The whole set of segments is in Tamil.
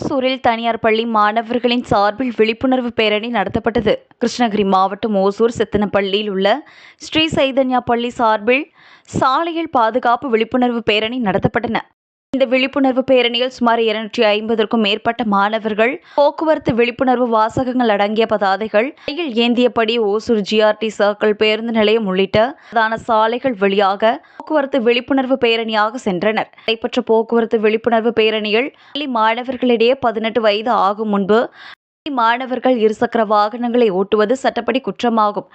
ஓசூரில் தனியார் பள்ளி மாணவர்களின் சார்பில் விழிப்புணர்வு பேரணி நடத்தப்பட்டது. கிருஷ்ணகிரி மாவட்டம் ஓசூர் சித்தனப்பள்ளியில் உள்ள ஸ்ரீ சைதன்யா பள்ளி சார்பில் சாலையில் பாதுகாப்பு விழிப்புணர்வு பேரணி நடத்தப்பட்டன. இந்த விழிப்புணர்வு பேரணியில் சுமார் 250க்கும் மேற்பட்ட மாணவர்கள் போக்குவரத்து விழிப்புணர்வு வாசகங்கள் அடங்கிய பதாதைகள் கையில் ஏந்தியபடி ஓசூர் GRT சர்க்கிள் பேருந்து நிலையம் உள்ளிட்ட பிரதான சாலைகள் வழியாக போக்குவரத்து விழிப்புணர்வு பேரணியாக சென்றனர். நடைபெற்ற போக்குவரத்து விழிப்புணர்வு பேரணியில் பள்ளி மாணவர்களிடையே 18 வயது ஆகும் முன்பு மாணவர்கள் இருசக்கர வாகனங்களை ஓட்டுவது சட்டப்படி குற்றமாகும்.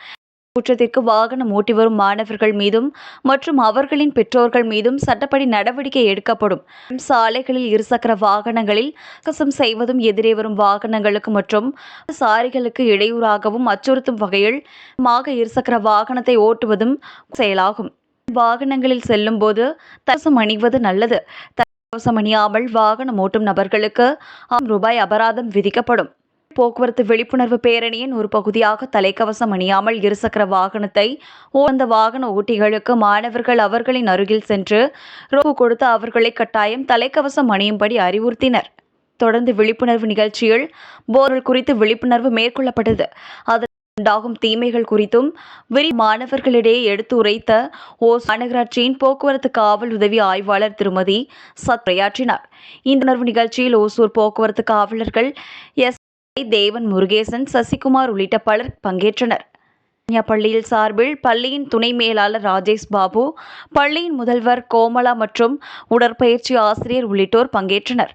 குற்றத்திற்கு வாகனம் ஓட்டி வரும் மாணவர்கள் மீதும் மற்றும் அவர்களின் பெற்றோர்கள் மீதும் சட்டப்படி நடவடிக்கை எடுக்கப்படும். சாலைகளில் இருசக்கர வாகனங்களில் கசம் செய்வதும் எதிரே வரும் வாகனங்களுக்கு மற்றும் சாரிகளுக்கு இடையூறாகவும் அச்சுறுத்தும் வகையில் இருசக்கர வாகனத்தை ஓட்டுவதும் செயலாகும். வாகனங்களில் செல்லும் போது தலைக்கவசம் அணிவது நல்லது. தலைக்கவசம் அணியாமல் வாகனம் ஓட்டும் நபர்களுக்கு ரூபாய் அபராதம் விதிக்கப்படும். போக்குவரத்து விழிப்புணர்வு பேரணியின் ஒரு பகுதியாக தலைக்கவசம் அணியாமல் இருசக்கர வாகனத்தை அந்த வாகன ஓட்டிகளுக்கு மாணவர்கள் அவர்களின் அருகில் சென்று ரோப்பு கொடுத்து அவர்களை கட்டாயம் தலைக்கவசம் அணியும்படி அறிவுறுத்தினர். தொடர்ந்து விழிப்புணர்வு நிகழ்ச்சியில் போர்கள் குறித்து விழிப்புணர்வு மேற்கொள்ளப்பட்டது. அதில் உண்டாகும் தீமைகள் குறித்தும் மாணவர்களிடையே எடுத்து உரைத்த மாநகராட்சியின் போக்குவரத்து காவல் உதவி ஆய்வாளர் திருமதி உரையாற்றினார். இந்த உணர்வு நிகழ்ச்சியில் ஓசூர் போக்குவரத்து காவலர்கள் தேவன், முருகேசன், சசிகுமார் உள்ளிட்ட பலர் பங்கேற்றனர். பள்ளியில் சார்பில் பள்ளியின் துணை மேலாளர் ராஜேஷ் பாபு, பள்ளியின் முதல்வர் கோமலா மற்றும் உடற்பயிற்சி ஆசிரியர் உள்ளிட்டோர் பங்கேற்றனர்.